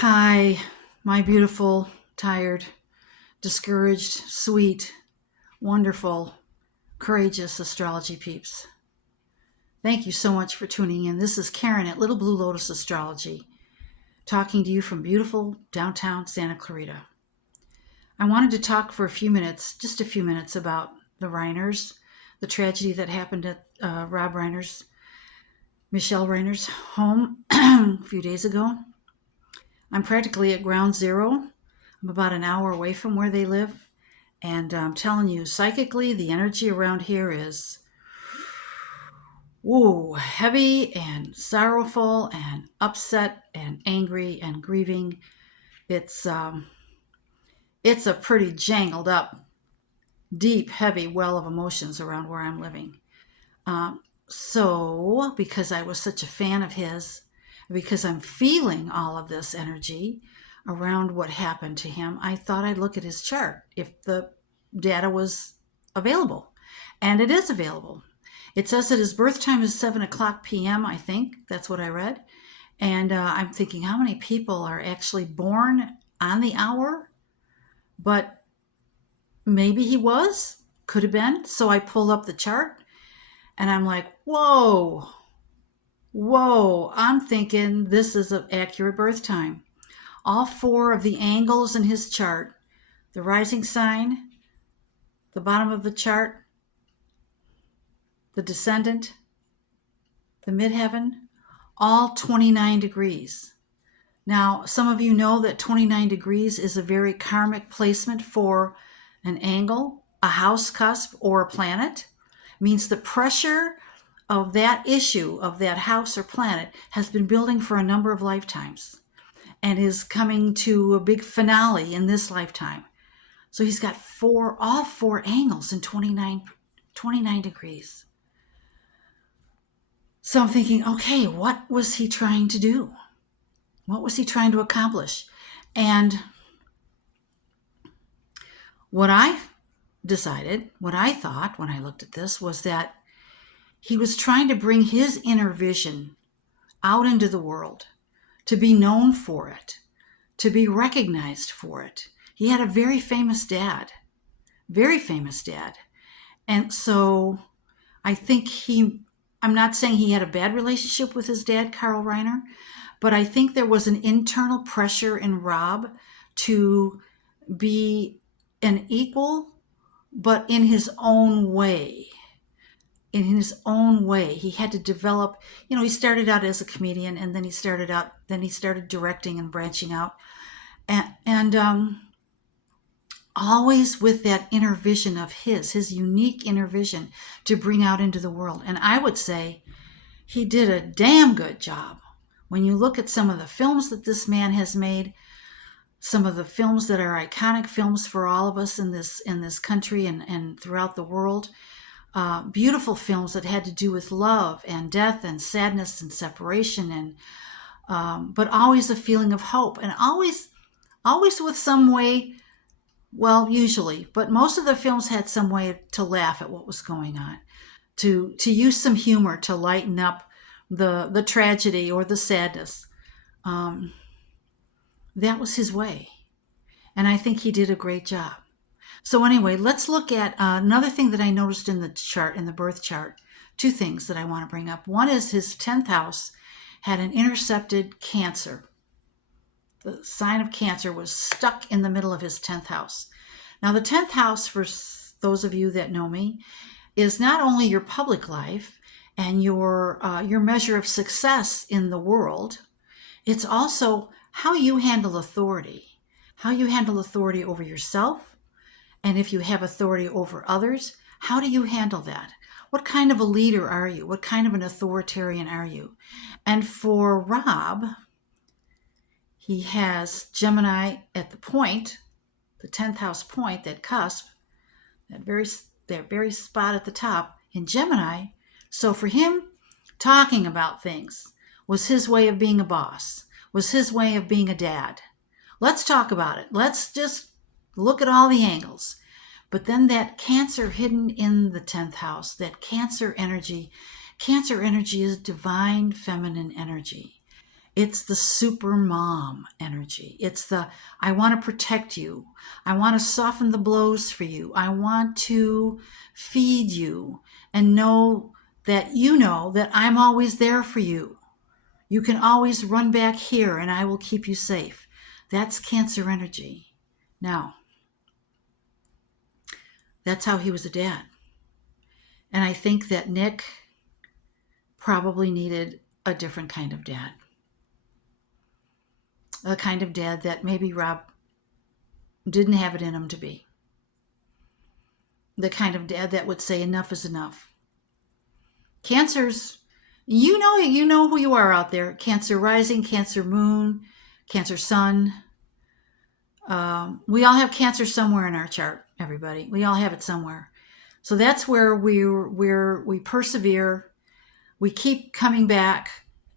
Hi, my beautiful, tired, discouraged, sweet, wonderful, courageous astrology peeps. Thank you so much for tuning in. This is Karen at Little Blue Lotus Astrology, talking to you from beautiful downtown Santa Clarita. I wanted to talk for a few minutes, just a few minutes, about the Reiners, the tragedy that happened at Michelle Reiner's home a few days ago. I'm practically at ground zero. I'm about an hour away from where they live. And I'm telling you, psychically, the energy around here is heavy and sorrowful and upset and angry and grieving. It's it's a pretty jangled up, deep, heavy well of emotions around where I'm living. So, because I was such a fan of his, because I'm feeling all of this energy around what happened to him, I thought I'd look at his chart if the data was available. And it is available. It says that his birth time is 7 o'clock p.m., I think. That's what I read. And I'm thinking, how many people are actually born on the hour? But maybe he was, could have been. So I pulled up the chart and I'm like, whoa, I'm thinking this is an accurate birth time. All four of the angles in his chart, the rising sign, the bottom of the chart, the descendant, the midheaven, all 29 degrees. Now, some of you know that 29 degrees is a very karmic placement for an angle, a house cusp, or a planet. It means the pressure of that issue, of that house or planet, has been building for a number of lifetimes and is coming to a big finale in this lifetime. So he's got all four angles in 29 degrees. So I'm thinking, okay, what was he trying to do? What was he trying to accomplish? And what I decided, what I thought when I looked at this, was that he was trying to bring his inner vision out into the world, to be known for it, to be recognized for it. He had a very famous dad. And so I think I'm not saying he had a bad relationship with his dad, Karl Reiner, but I think there was an internal pressure in Rob to be an equal, but in his own way. He had to develop, he started out as a comedian, and then he started directing and branching out. And always with that inner vision of his unique inner vision to bring out into the world. And I would say he did a damn good job. When you look at some of the films that this man has made, some of the films that are iconic films for all of us in this country and throughout the world, beautiful films that had to do with love and death and sadness and separation, and but always a feeling of hope, and always with some way, well, usually, but most of the films had some way to laugh at what was going on, to use some humor to lighten up the tragedy or the sadness. That was his way, and I think he did a great job. So anyway, let's look at another thing that I noticed in the chart, in the birth chart. Two things that I want to bring up. One is his 10th house had an intercepted Cancer. The sign of Cancer was stuck in the middle of his 10th house. Now, the 10th house, for those of you that know me, is not only your public life and your measure of success in the world, it's also how you handle authority. How you handle authority over yourself, and if you have authority over others, how do you handle that? What kind of a leader are you? What kind of an authoritarian are you? And for Rob, he has Gemini at the point, the 10th house point, that cusp, that very spot at the top in Gemini. So for him, talking about things was his way of being a boss, was his way of being a dad. Let's talk about it. Let's just look at all the angles. But then that Cancer hidden in the 10th house, that Cancer energy is divine feminine energy. It's the super mom energy. It's the, I want to protect you. I want to soften the blows for you. I want to feed you and know that I'm always there for you. You can always run back here and I will keep you safe. That's Cancer energy. Now, that's how he was a dad. And I think that Nick probably needed a different kind of dad. A kind of dad that maybe Rob didn't have it in him to be. The kind of dad that would say enough is enough. Cancers, you know who you are out there. Cancer rising, Cancer moon, Cancer sun. We all have Cancer somewhere in our chart, everybody. We all have it somewhere. So that's where we persevere. We keep coming back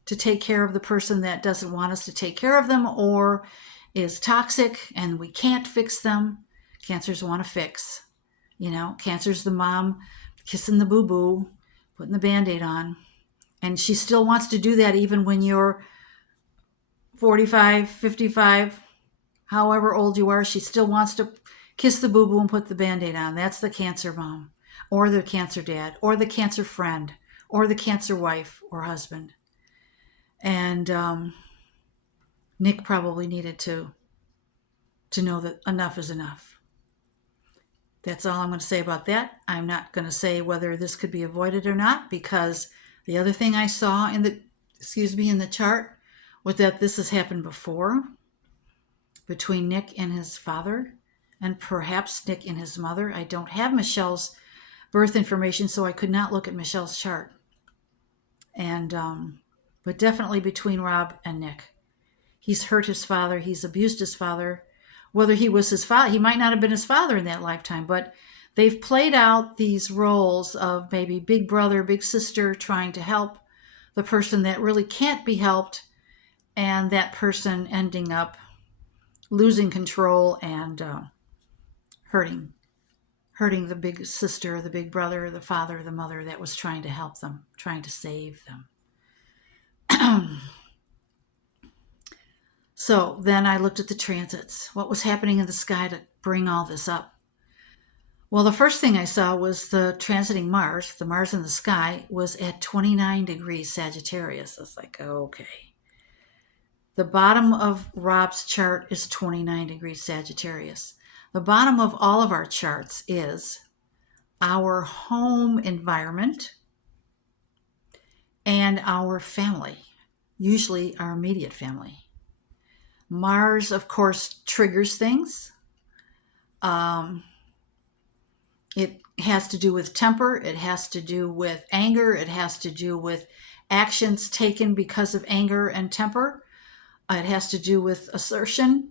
to take care of the person that doesn't want us to take care of them or is toxic and we can't fix them. Cancers want to fix. Cancer's the mom kissing the boo-boo, putting the Band-Aid on. And she still wants to do that even when you're 45, 55, however old you are. She still wants to kiss the boo-boo and put the Band-Aid on. That's the Cancer mom or the Cancer dad or the Cancer friend or the Cancer wife or husband. And Nick probably needed to know that enough is enough. That's all I'm going to say about that. I'm not going to say whether this could be avoided or not, because the other thing I saw in the chart was that this has happened before between Nick and his father and perhaps Nick and his mother. I don't have Michelle's birth information, so I could not look at Michelle's chart. And but definitely between Rob and Nick. He's hurt his father. He's abused his father. Whether he was his father, he might not have been his father in that lifetime, but they've played out these roles of maybe big brother, big sister, trying to help the person that really can't be helped, and that person ending up losing control and hurting the big sister, the big brother, the father, the mother that was trying to help them, trying to save them. So then I looked at the transits. What was happening in the sky to bring all this up? Well, the first thing I saw was the transiting Mars. The Mars in the sky was at 29 degrees Sagittarius. I was like, okay. The bottom of Rob's chart is 29 degrees Sagittarius. The bottom of all of our charts is our home environment and our family, usually our immediate family. Mars, of course, triggers things. It has to do with temper. It has to do with anger. It has to do with actions taken because of anger and temper. It has to do with assertion.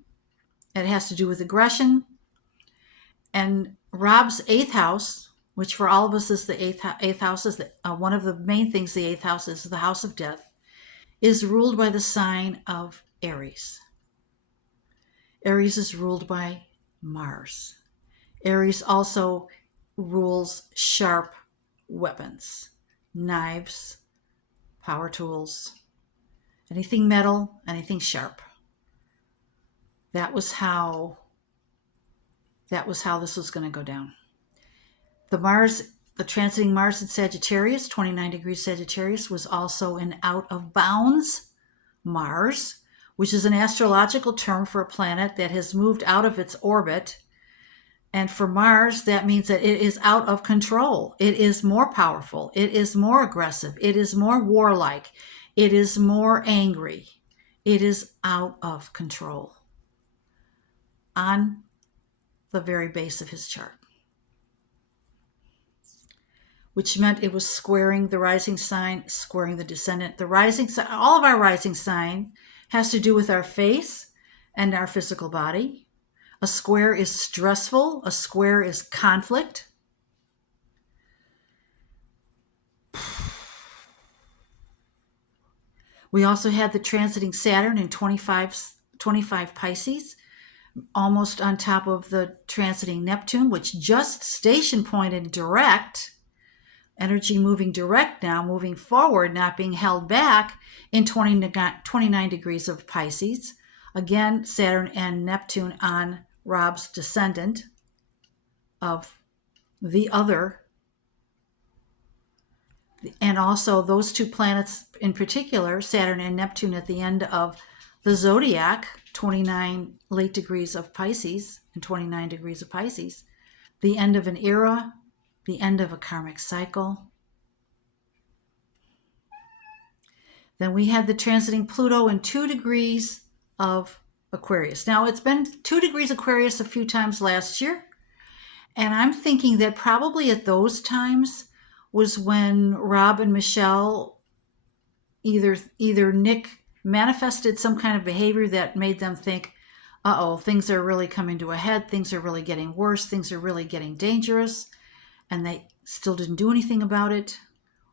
It has to do with aggression. And Rob's 8th house, which for all of us is the 8th house, is one of the main things. The 8th house is the house of death, is ruled by the sign of Aries. Aries is ruled by Mars. Aries also rules sharp weapons, knives, power tools, anything metal, anything sharp. That was how this was going to go down. The transiting Mars in Sagittarius, 29 degrees Sagittarius, was also an out of bounds Mars, which is an astrological term for a planet that has moved out of its orbit. And for Mars, that means that it is out of control. It is more powerful. It is more aggressive. It is more warlike. It is more angry. It is out of control on the very base of his chart, which meant it was squaring the rising sign, squaring the descendant. The rising sign, all of our rising sign has to do with our face and our physical body. A square is stressful. A square is conflict. We also had the transiting Saturn in 25 Pisces, almost on top of the transiting Neptune, which just station pointed direct energy moving direct now, moving forward, not being held back in 29 degrees of Pisces. Again, Saturn and Neptune on Rob's descendant of the other. And also those two planets in particular, Saturn and Neptune at the end of the zodiac, 29 late degrees of Pisces and 29 degrees of Pisces, the end of an era, the end of a karmic cycle. Then we had the transiting Pluto in 2 degrees of Aquarius. Now, it's been 2 degrees Aquarius a few times last year, and I'm thinking that probably at those times was when Rob and Michelle, either Nick manifested some kind of behavior that made them think, uh-oh, things are really coming to a head, things are really getting worse, things are really getting dangerous, and they still didn't do anything about it.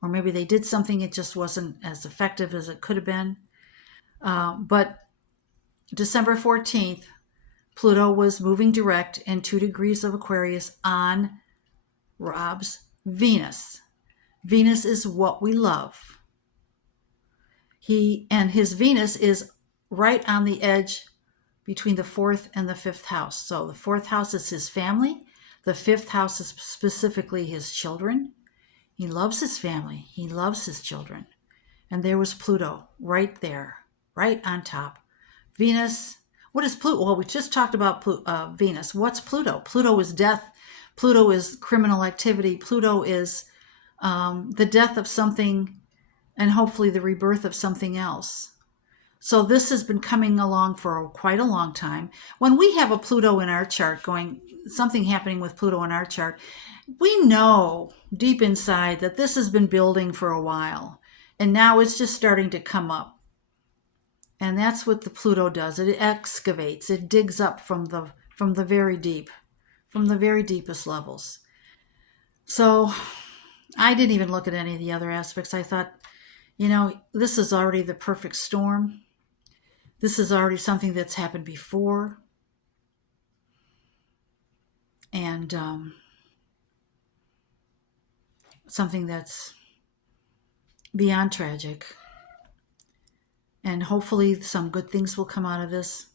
Or maybe they did something, it just wasn't as effective as it could have been. But December 14th, Pluto was moving direct in 2 degrees of Aquarius on Rob's Venus. Venus is what we love. His Venus is right on the edge between the 4th and the 5th house. So the 4th house is his family. The 5th house is specifically his children. He loves his family. He loves his children. And there was Pluto right there, right on top. Venus, what is Pluto? Well, we just talked about Venus. What's Pluto? Pluto is death. Pluto is criminal activity. Pluto is the death of something and hopefully the rebirth of something else. So this has been coming along for quite a long time. When we have a Pluto in our chart something happening with Pluto in our chart, we know deep inside that this has been building for a while, and now it's just starting to come up. And that's what the Pluto does. It excavates, it digs up from the very deep, from the very deepest levels. So I didn't even look at any of the other aspects. I thought, this is already the perfect storm. This is already something that's happened before. And something that's beyond tragic. And hopefully some good things will come out of this.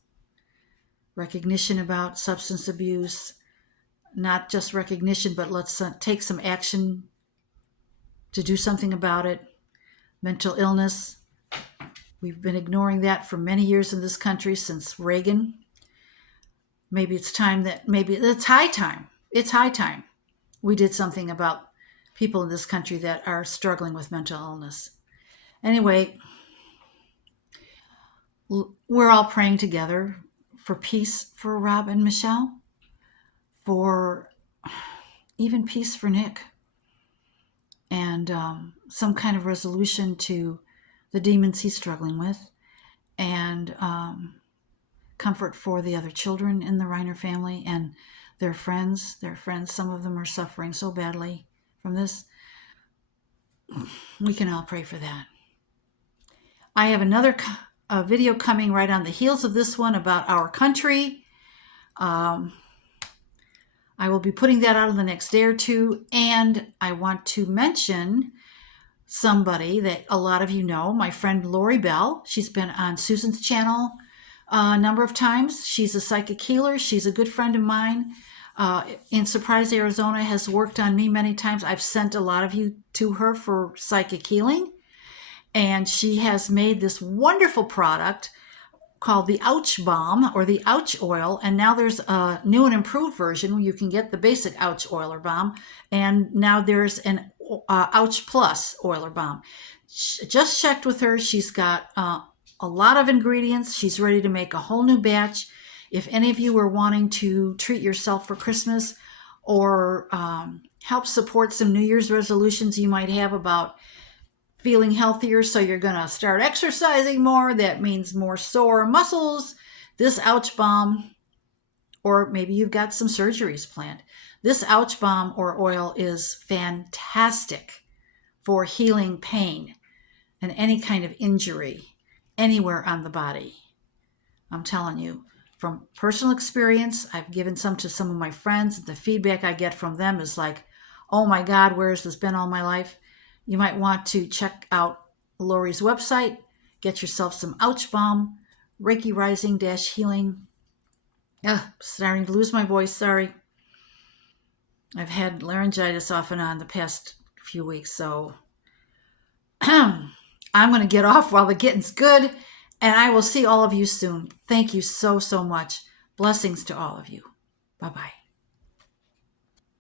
Recognition about substance abuse. Not just recognition, but let's take some action to do something about it. Mental illness. We've been ignoring that for many years in this country since Reagan. Maybe it's high time. It's high time we did something about people in this country that are struggling with mental illness. Anyway, we're all praying together for peace for Rob and Michelle, for even peace for Nick, and some kind of resolution to the demons he's struggling with, and comfort for the other children in the Reiner family and their friends. Some of them are suffering so badly from this. We can all pray for that. I have another video coming right on the heels of this one about our country. I will be putting that out in the next day or two. And I want to mention somebody that a lot of you know, my friend Lori Bell. She's been on Susan's channel a number of times. She's a psychic healer. She's a good friend of mine. In Surprise, Arizona, has worked on me many times. I've sent a lot of you to her for psychic healing. And she has made this wonderful product called the Ouch Balm or the Ouch Oil. And now there's a new and improved version where you can get the basic Ouch Oil or Balm. And now there's an Ouch Plus Oil or Balm. Just checked with her. She's got a lot of ingredients. She's ready to make a whole new batch. If any of you are wanting to treat yourself for Christmas or help support some New Year's resolutions you might have about feeling healthier, so you're going to start exercising more, that means more sore muscles, this Ouch Balm, or maybe you've got some surgeries planned. This Ouch Balm or oil is fantastic for healing pain and any kind of injury anywhere on the body. I'm telling you, from personal experience, I've given some to some of my friends. The feedback I get from them is like, oh my God, where has this been all my life? You might want to check out Lori's website, get yourself some Ouch Balm, Reiki Rising Dash Healing. Ugh, starting to lose my voice, sorry. I've had laryngitis off and on the past few weeks, so I'm going to get off while the getting's good, and I will see all of you soon. Thank you so, so much. Blessings to all of you. Bye-bye.